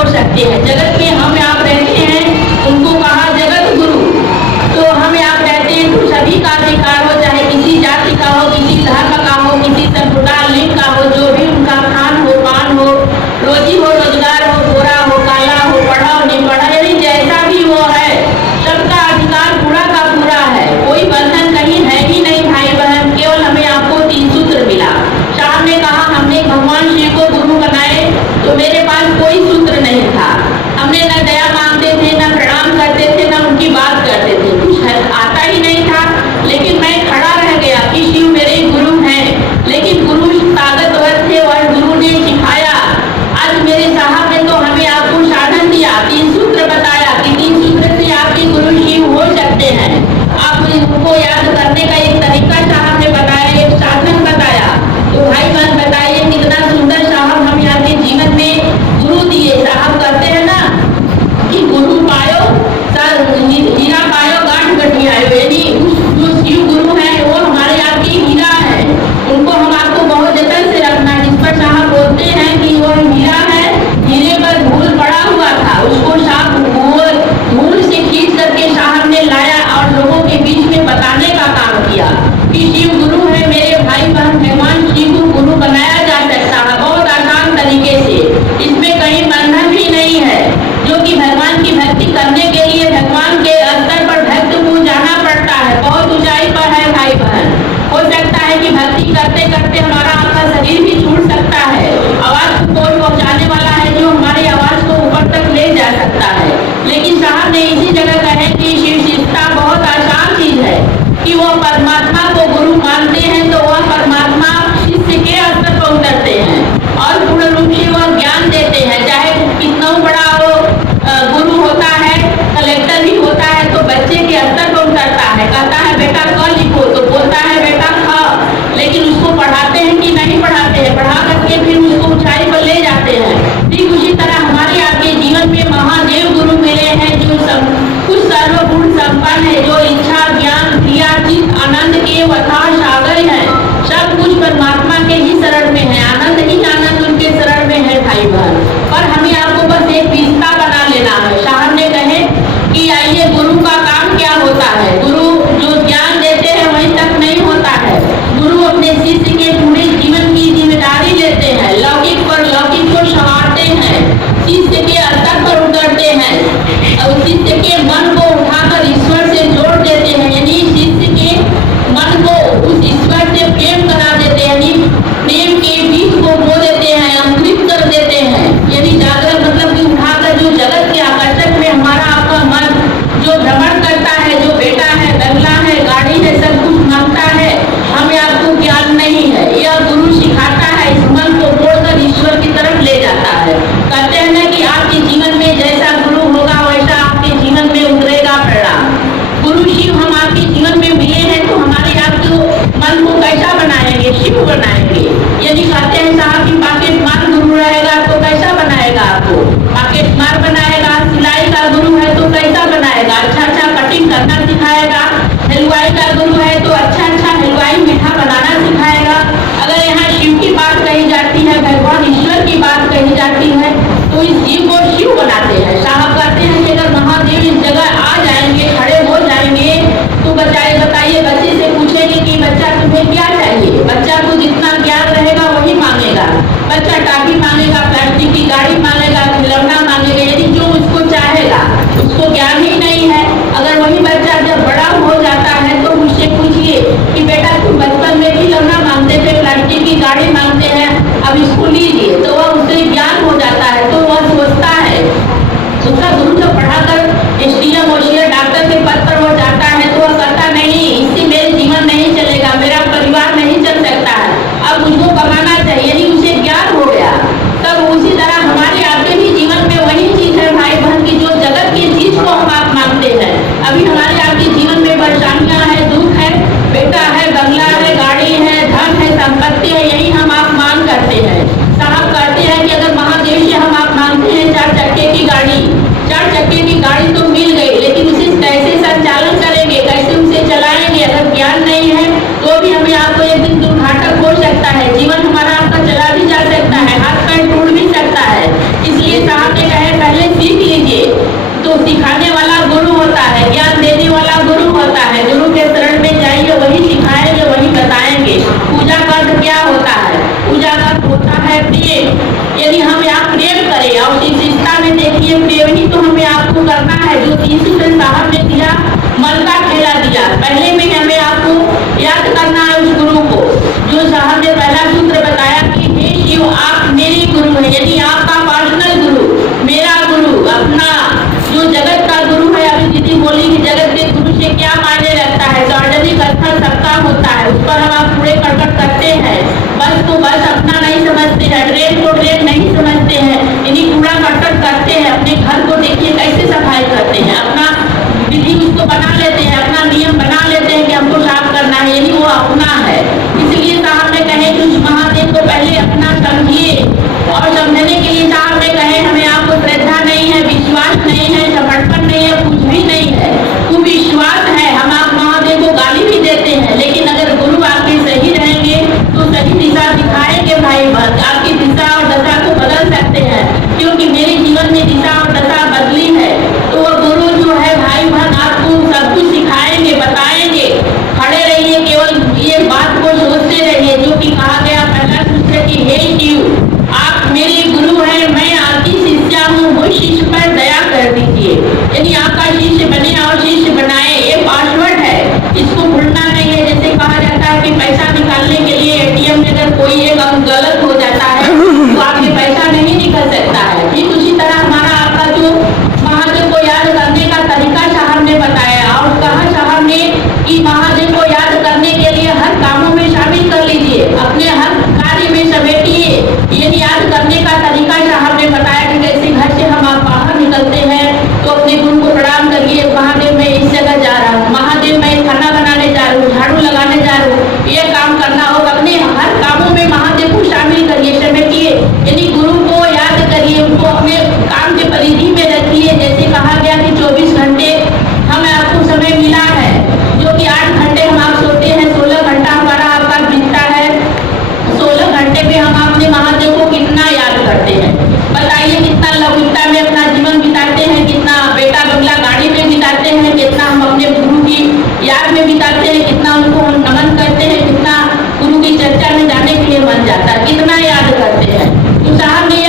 हो सकते हैं। जगत में हम आप रहते हैं, उनको कहा जगत गुरु। तो हम आप रहते हैं तो सभी का अधिकार हो, चाहे किसी जाति का हो, किसी धर्म का हो, किसी संप्रदाय लिंग का हो, जो भी उनका खान हो, पान हो, रोजी हो, रोजगार हो, गोरा हो, काला हो, पढ़ा हो, नहीं पढ़ा, यानी जैसा भी वो है, सबका अधिकार पूरा का पूरा है। कोई बंधन कहीं है ही नहीं भाई बहन, केवल हमें आपको 3 सूत्र मिला। साहब ने कहा हमने भगवान शिव को गुरु बनाए तो मेरे पास कोई सूत्र नहीं था। हमने न दया मांगते थे, न प्रणाम करते थे, न उनकी बात करते थे, कुछ आता ही नहीं था। लेकिन मैं खड़ा रह गया कि शिव मेरे गुरु हैं। लेकिन गुरु ताकतवर थे और गुरु ने सिखाया। आज मेरे साहब ने तो हमें आपको साधन दिया, 3 सूत्र बताया कि 3 सूत्र से आपके गुरु शिव हो सकते हैं। आप उनको याद करने का एक तरीका साहब ने बताया, एक साधन बताया। तो भाई बहन बताइए कितना सुंदर साहब हमें आपके जीवन में गुरु दिए। साहब कहते हैं ना कि गुरु पायो हीरा पायो गांठ गठियायो, यानी जो शिव गुरु है वो हमारे आपके हीरा है। उनको हम आपको बहुत जतन से रखना है। जिस पर साहब बोलते हैं कि वो हीरा है, हीरे पर धूल पड़ा हुआ था, उसको साहब धूल से खींच करके साहब ने लाया और लोगों के बीच में बताने का काम किया कि शिव गुरु है मेरे भाई बहन। भगवान शिव को गुरु बनाया जा सकता है बहुत आसान तरीके से, इसमें कहीं बंधन भी नहीं है। जो कि भगवान की भक्ति करने के लिए भगवान के स्तर पर भक्त को जाना पड़ता है, बहुत ऊंचाई पर है भाई बहन। हो सकता है कि भक्ति करते करते हमारा आपका शरीर भी छूट सकता है। आवाज को कोई पहुंचाने वाला है जो हमारी आवाज को ऊपर तक ले जा सकता है। लेकिन साहब ने इसी जगह कहे कि शिव शिष्टता बहुत आसान चीज है कि वो परमात्मा को गुरु मानते हैं तो वह परमात्मा शिष्य के स्तर पर उतरते हैं और पूर्ण रूप से वह ज्ञान देते हैं। चाहे कितना बड़ा हो, गुरु होता है, कलेक्टर भी होता है तो बच्चे के स्तर पर उतरता है, कहता है बेटा क लिखो तो बोलता है बेटा ख। लेकिन उसको पढ़ाते हैं कि नहीं पढ़ाते हैं, पढ़ा करके फिर उसको ऊंचाई पर ले जाते हैं। ठीक उसी तरह हमारे आपके जीवन में महादेव गुरु मिले हैं जो कुछ सर्वगुण संपन्न है, जो इच्छा ज्ञान क्रिया चित आनंद के वथा सागर है। सब कुछ परमात्मा के ही शरण में है, आनंद ही आनंद उनके शरण में है भाई बहन। और हमें आपको बस एक रिश्ता बना लेना है। साहब ने कहे कि आइए गुरु का काम क्या होता है। गुरु जो ज्ञान देते हैं वहीं तक नहीं होता है। गुरु अपने शिष्य के पूरे जीवन की जिम्मेदारी लेते हैं, लौकिक पर लौकिक को संवारते हैं, शिष्य के स्तर पर उतरते हैं और शिष्य के मन को उठाकर ईश्वर से जोड़ देते हैं। यानी शिष्य के मन को उस ईश्वर से प्रेम करा देते हैं, यानी प्रेम के बीज को बो देते हैं, अंकुरित कर देते हैं। यानी जागरण मतलब कि उठाकर जो जगत के आकर्षक में हमारा आपका मन जो भ्रमण करता है, जो बेटा है, बंगला है, गाड़ी है, सब कुछ मांगता है, हमें आपको ज्ञान नहीं है। यह गुरु सिखाता है, इस मन को मोड़कर ईश्वर की तरफ ले जाता है। कहते हैं ना कि आपके जीवन में जैसा गुरु होगा वैसा आपके जीवन में उतरेगा परिणाम। गुरु शिव हम आपके जीवन में मिले हैं तो हमारे आपको मन को कैसा बनाएंगे, शिव बनाएंगे। यदि कहते हैं साहब की पॉकेट मार गुरु रहेगा तो कैसा बनाएगा आपको, पॉकेट मार बनाएगा। सिलाई का गुरु है तो कैसा बनाएगा, अच्छा अच्छा कटिंग करना सिखाएगा। हलवाई का गुरु है तो अच्छा अच्छा हलवाई मीठा बनाना सिखाएगा। अगर यहाँ शिव की बात कही जाती है, भगवान ईश्वर की बात कही जाती है तो इस जीव को शिव बनाते हैं। साहब कहते हैं कि अगर महादेव इस जगह आ जाएंगे, खड़े हो जाएंगे तो बताइए बच्चे से पूछेंगे कि बच्चा तुम्हें क्या चाहिए। बच्चा को जितना ज्ञान रहेगा वही मांगेगा। बच्चा टाफी मांगेगा, प्लास्टिक की गाड़ी मांगेगा, खिलौना मांगेगा, यदि जो उसको चाहेगा। उसको ज्ञान ही नहीं है। अगर वही बच्चा जब बड़ा हो जाता है तो उससे पूछिए कि बेटा तुम बचपन में खिलौना मांगते थे, प्लास्टिक की गाड़ी मांगते हैं, अब इसको लीजिए, तो वह उससे ज्ञान हो जाता है। तो वह सोचता है, उसका गुरु जब पढ़ाकर SDM OCR डॉक्टर के पद पर वो जाता है तो वह कहता नहीं, इससे मेरे हमें आपको करना है। जो 3 सूत्र साहब ने दिया, मन का खेला दिया, पहले में हमें आपको याद करना है उस गुरु को। जो साहब ने पहला सूत्र बताया कि हे शिव आप मेरे गुरु हैं, यानी आपका पर्सनल गुरु, मेरा गुरु, अपना जो जगत का गुरु है। अभी दीदी बोली कि जगत के गुरु से क्या मायने रखता है, सार्वजनिक स्थल सबका होता है, उस पर हम आप कूड़े करकट करते हैं, बस को बस अपना नहीं समझते हैं, ट्रेन को ट्रेन नहीं समझते हैं, यानी कूड़ा करकट करते हैं। अपने घर को देखिए कैसे सफाई करते हैं, अपना विधि उसको बना लेते हैं, अपना नियम बना लेते हैं कि हमको साफ करना है, यानी वो अपना है। इसलिए साहब ने कहे कि उस महादेव को पहले अपना समझिए, और समझने के लिए साहब ने कहे हमें आपको श्रद्धा नहीं है, विश्वास नहीं है, समर्पण नहीं है, कुछ भी नहीं है, कुविश्वास है। हम आप महादेव को गाली भी देते हैं, लेकिन अगर गुरु आपके सही रहेंगे तो सही दिशा दिखाएंगे भाई बहन, आपकी दिशा और दशा को बदल सकते हैं। क्योंकि मेरे जीवन में दिशा और दशा बदली है, तो वो गुरु जो है भाई बहन आपको सब कुछ सिखाएंगे, बताएंगे। खड़े रहिए, केवल ये बात को सोचते रहिए, जो कि कहा गया पहला सूत्र कि हे शिव आप मेरे गुरु हैं, मैं आपकी शिष्या हूँ, वो शिष्य पर दया कर दीजिए, यानी आपका शिष्य बने और शिष्य बनाए, ये पासवर्ड है, इसको भूलना नहीं है। जैसे कहा जाता है कि पैसा निकालने के लिए एटीएम में अगर कोई एक अंक गलत हो जाता है तो आपके पैसा नहीं निकल सकता है। ठीक उसी तरह हमारा आपका जो महादेव को याद करने का तरीका साहब ने बताया, और कहा साहब ने कि महादेव को याद करने के लिए हर कामों में शामिल कर लीजिए, अपने हर कार्य में समेटिए। ये याद करने का तरीका साहब ने बताया कि जैसे घर से हम आप बाहर निकलते हैं तो अपने गुरु को प्रणाम करिए, महादेव मैं इस जगह जा रहा हूँ, महादेव मैं खाना बनाने जा रहा हूँ, झाड़ू लगाने जा रहा हूँ, ये काम करना होगा। अपने हर कामों में महादेव को शामिल करिए, समेटिए, यानी गुरु को याद करिए, उनको अपने काम के परिधि में रखिए। जैसे कहा गया कि 24 घंटे हमें आपको समय मिला है, जो कि 8 घंटे हम आप सोते हैं, 16 घंटा हमारा आपका बीतता है। 16 घंटे में हम अपने महादेव को कितना याद करते हैं, बताइए कितना लौकिकता में अपना जीवन बिताते हैं, कितना बेटा बंगला गाड़ी में बिताते हैं, कितना हम अपने गुरु की याद में बिताते हैं, कितना उनको हम नमन करते हैं, कितना गुरु की चर्चा में जाने के लिए मन जाता है, कितना याद करते हैं। तो साहब ने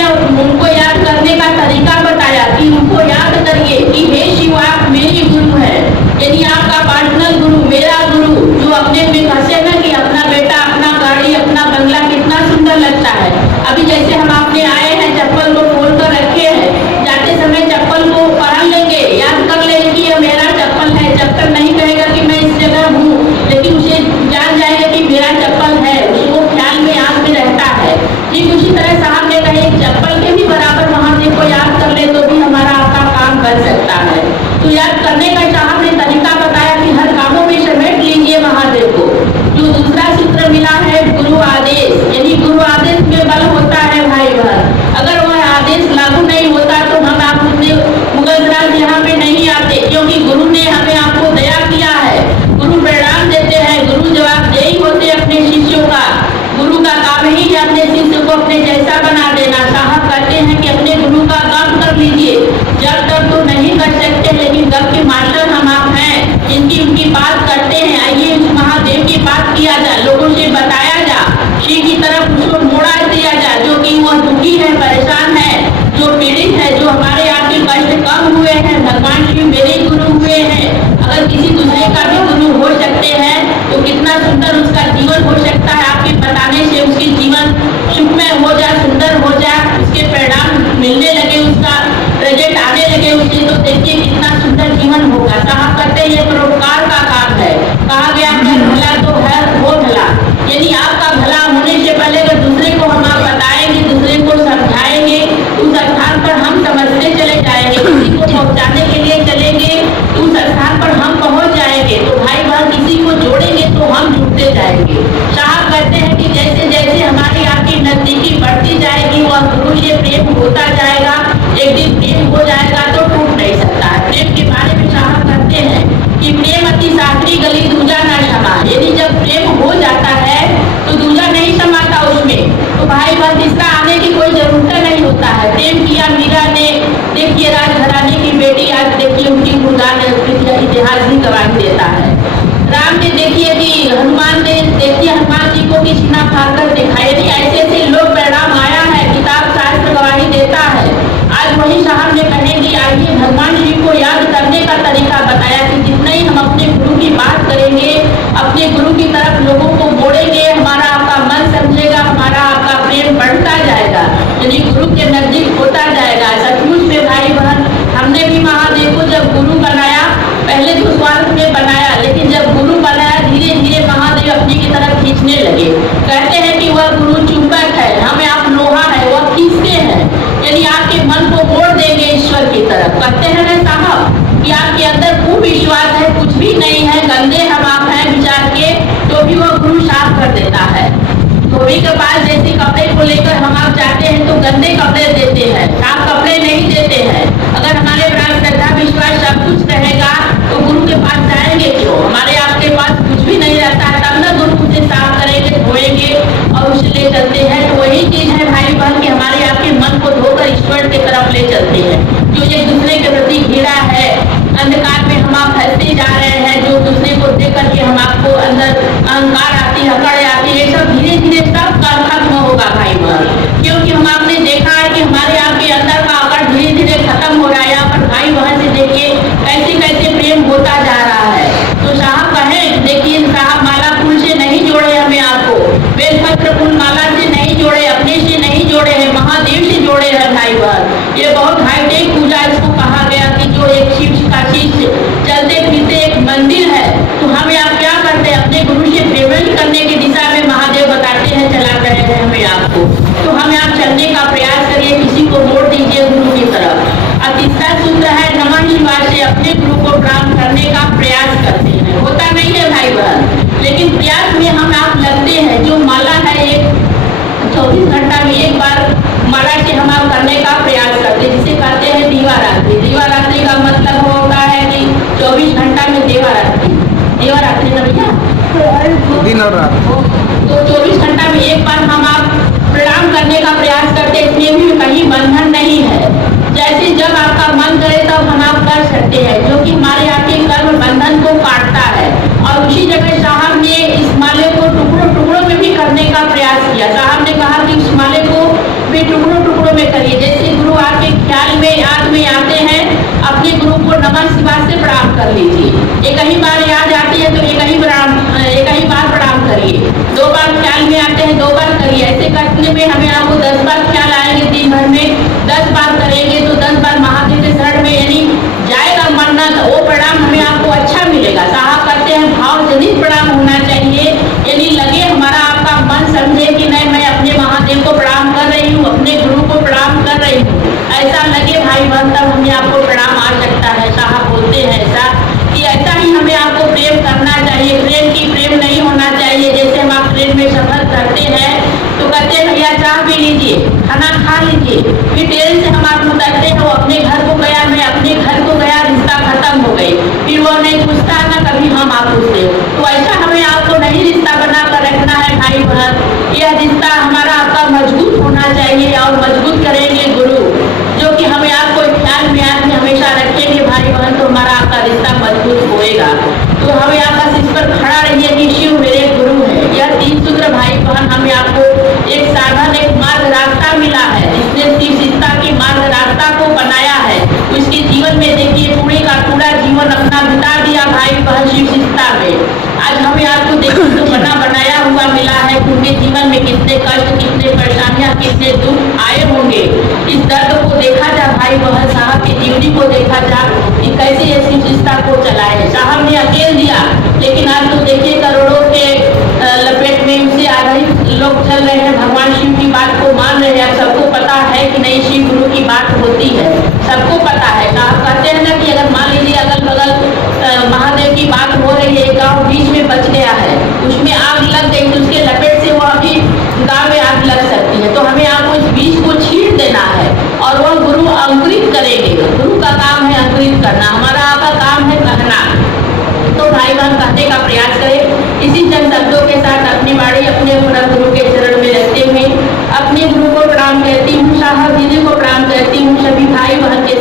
उनको याद करने का तरीका बताया कि उनको याद करिए कि हे शिव आप मेरी गुरु है, यानी आपका पर्सनल गुरु, मेरा गुरु, जो अपने में फंसे ना कि अपना बेटा, अपना गाड़ी, अपना बंगला कितना सुंदर लगता है। अभी जैसे हम आपने आए हैं, चप्पल को खोल कर रखे हैं, जाते समय चप्पल को पहन लेंगे, याद कर लेंगे कि यह मेरा चप्पल है। जब तक नहीं कहेगा कि मैं इस जगह हूँ, लेकिन उसे जान जाएगा कि मेरा चप्पल है, उसको ख्याल में याद में रहता है। ठीक उसी तरह साहब ने कहे चप्पल के भी बराबर महादेव को याद कर ले तो भी हमारा आपका काम बन सकता है। तो याद करने का साहब ने तरीका बताया कि हर कामों में समेट लीजिए महादेव को। जो दूसरा सूत्र मिला है गुरु आदेश, यानी गुरु आदेश में बल होता है भाई बहन। अगर वह आदेश लागू नहीं होता तो हम आप मुगल राज यहाँ पे नहीं आते, क्योंकि गुरु ने हमें आपको दया किया है। गुरु परिणाम देते हैं, गुरु जवाबदेही होते अपने शिष्यों का। गुरु का काम ही है अपने शिष्य को अपने जैसा बना देना। साहब कहते हैं कि अपने गुरु का काम कर लीजिए, जब तक तो नहीं कर सकते, लेकिन गप के मास्टर हम आप हैं, इनकी उनकी बात करते हैं। आइए उस महादेव की बात किया जाए, लोगों से बताया जा, शिव की तरफ उसको मोड़ा दिया जाए, जो कि वह दुखी है, परेशान है, जो पीड़ित है, जो हमारे आपके कष्ट कम हुए हैं, भगवान शिव मेरे गुरु हुए हैं। अगर किसी दूसरे का भी गुरु हो सकते हैं तो कितना सुंदर उसका जीवन हो सकता है। आपके बताने से उसके जीवन सुखमय हो जाए, सुंदर हो जाए, उसके परिणाम मिलने लगे, उसका रिजल्ट आने लगे उससे, तो देखिए कितना सुंदर जीवन होगा। साहब कहते हैं ये परोपकार का काम है। कहा गया भला तो है वो भला, यानी आपका भला होने से पहले अगर दूसरे को हम आप बताएंगे, दूसरे को समझाएंगे, उस स्थान पर हम समझते चले जाएंगे, किसी को पहुँचाने के लिए चलेंगे, उस स्थान पर हम पहुँच जाएंगे। तो भाई बहन किसी को जोड़ेंगे तो हम जुड़ते जाएंगे। साहब कहते हैं कि जैसे जैसे हमारी आपकी नजदीकी बढ़ती जाएगी, वह गुरु से प्रेम होता जाएगा, एक दिन प्रेम हो जाएगा तो टूट नहीं सकता है। प्रेम के बारे में साहब कहते हैं कि प्रेम अति साकरी गली दूजा ना समा, यदि जब प्रेम हो जाता है तो दूजा नहीं समाता उसमें, तो भाई बहन तीसरा आने की कोई जरूरत नहीं होता है। प्रेम किया मीरा ने, देखिए राजघराने की बेटी, आज देखिए उनकी गुणगान इतिहास भी गवाही देता है। राम ने देखिए कि हनुमान ने देखिए हनुमान जी को भी सीना फाड़ कर दिखाया, ऐसे ऐसे लोग परिणाम आया है, किताब शास्त्र गवाही देता है। आज वही साहब ने कहेंगे आइए भगवान धोबी के पास जैसे कपड़े को लेकर हम आप जाते हैं तो गंदे कपड़े देते हैं, साफ कपड़े नहीं देते हैं। अगर हमारे प्राण श्रद्धा विश्वास सब कुछ रहेगा तो गुरु के पास जाएंगे क्यों? हमारे आपके पास कुछ भी नहीं रहता है तब ना गुरु मुझे साफ करेंगे, धोएंगे और उसे ले चलते हैं। तो वही चीज है भाई बहन कि हमारे आपके मन को धोकर ईश्वर की तरफ ले चलते हैं। जो एक दूसरे के प्रति घृणा है, अंधकार में हम आप फंसते जा रहे हैं, जो दूसरे को देख करके हम आपको अंदर अहंकार आती है, अकड़ आती है, ये सब धीरे धीरे सब खत्म होगा भाई बहन। क्योंकि हम आपने देखा है कि हमारे आपके अंदर का अकड़ धीरे धीरे खत्म हो रहा है। यहाँ पर भाई बहन से देखिए कैसे कैसे प्रेम होता जा रहा है। तो साहब कहें देखिए साहब माला फूल से नहीं जोड़े हमें आपको, बेलपत्र फूल माला से नहीं जोड़े, अपने से नहीं जोड़े हैं, महादेव से जोड़े हैं भाई बहन। ये बहुत हाईटेक पूजा इसको कहा गया कि जो एक शिव का शिष्य चलते फिरते एक मंदिर है। तो हमें आप क्या करते हैं अपने गुरु से पेमेंट करने की दिशा में महादेव बताते हैं चला रहे हैं हमें आपको। तो हमें आप चलने का प्रयास करिए, किसी को मोड़ दीजिए गुरु की तरफ। और तीसरा सूत्र है नमः शिवाय से अपने गुरु को प्रणाम करने का प्रयास करते हैं। होता नहीं है भाई बहन, लेकिन प्रयास में हम आप लगते हैं। जो माला है एक 24 घंटा में एक बार माला से हम आप करने का प्रयास करते हैं, जिसे कहते हैं दीवारात्रि। दीवारात्रि का मतलब होता है कि 24 घंटा में दीवारात्रि ना भैया दिन और रात। तो 24 घंटा में एक बार हम आप प्रणाम करने का प्रयास करते हैं। इसमें भी कहीं बंधन नहीं है, जैसे जब आपका मन करे तब हम आप कर सकते हैं, जो कि हमारे आपके कर्म बंधन को काटता है। और उसी जगह साहब ने इस माले को टुकड़ों टुकड़ों में भी करने का प्रयास किया। साहब ने कहा कि इस माले को भी टुकड़ों टुकड़ों में करिए। जैसे गुरु आपके ख्याल में याद में आते हैं, अपने गुरु को नमः शिवाय से प्रणाम कर लीजिए। एक ही बार याद आती है तो एक ही बार प्रणाम करिए। 2 बार ख्याल में आते हैं 2 बार करिए। ऐसे करने में हमें आपको 10 बार ख्याल आएंगे दिन भर में, 10 बार करेंगे तो 10 बार महादेव के शरण में यानी जाएगा मन्नत, वो प्रणाम हमें आपको अच्छा मिलेगा। साहब कहते हैं भाव जनित प्रणाम होना चाहिए, यानी लगे हमारा आपका मन समझे कि नहीं मैं अपने महादेव को प्रणाम कर रही हूँ, अपने गुरु को प्रणाम कर रही हूँ। ऐसा लगे भाई बहन तब हमें आपको प्रणाम आ सकता है। साहब बोलते हैं ऐसा कि ऐसा ही हमें आपको प्रेम करना चाहिए। ट्रेन की प्रेम नहीं होना चाहिए। जैसे हम आप ट्रेन में सफर करते हैं तो कहते हैं भैया चाय पी लीजिए, खाना खा लीजिए, फिर ट्रेन से हम आप उतरते हैं, वो अपने घर को गया, मैं अपने घर को गया, रिश्ता खत्म हो गई, फिर वो नहीं पूछता ना कभी हम आप पूछते। तो ऐसा हमें आपको नहीं रिश्ता बना कर रखना है भाई बहन। यह रिश्ता हमारा आपका मजबूत होना चाहिए और मजबूत करेंगे गुरु, जो कि हमें आपको ख्याल में आपने हमेशा रखेंगे भाई बहन, तो हमारा आपका रिश्ता मजबूत होएगा। तो हमें आप बस इस पर खड़ा रहिए कि शिव मेरे गुरु है। यह 3 सूत्र भाई बहन हमें आपको एक साधन एक मार्ग रास्ता मिला है, जिसने शिव शिष्टा के मार्ग रास्ता को बनाया है। उसके जीवन में देखिए पूरे का पूरा जीवन अपना बिता दिया भाई बहन शिव शिष्टा में। आज हमें आपको देखिए तो बनाया हुआ मिला है कि उनके जीवन में कितने कष्ट, कितने परेशानियां, कितने दुख आए होंगे। इस दर्द को देखा जा भाई बहन, साहब की जीवनी को देखा जा कि कैसे ये शिव शिष्टा को चलाए। साहब ने अकेले दिया, लेकिन आज तो देखिए करोड़ों के लपेट में उनसे आधारित लोग चल रहे हैं, भगवान शिव की बात को मान रहे हैं। अब सबको पता है कि नहीं शिव गुरु की बात होती है, सबको पता है। साहब कहते हैं ना कि अगर मान लीजिए अगल बगल महादेव की बात हो रही है, गाँव बीच में बच गया है, उसमें आग लग गई तो उसके लपेट से वो अभी गाँव में आग लग सकती है। तो हमें आपको इस बीज को छीट देना है और वह गुरु अंकुरित करेंगे। गुरु का काम है अंकुरित करना, हमारा आपका काम है कहना। तो भाई बहन कहने का प्रयास करें। इसी चंद शब्दों के साथ अपनी बाड़ी अपने परम गुरु के चरण में रखते हुए अपने गुरु को प्रणाम करती हूँ, साहब दीदी को प्रणाम करती हूँ, सभी भाई बहन के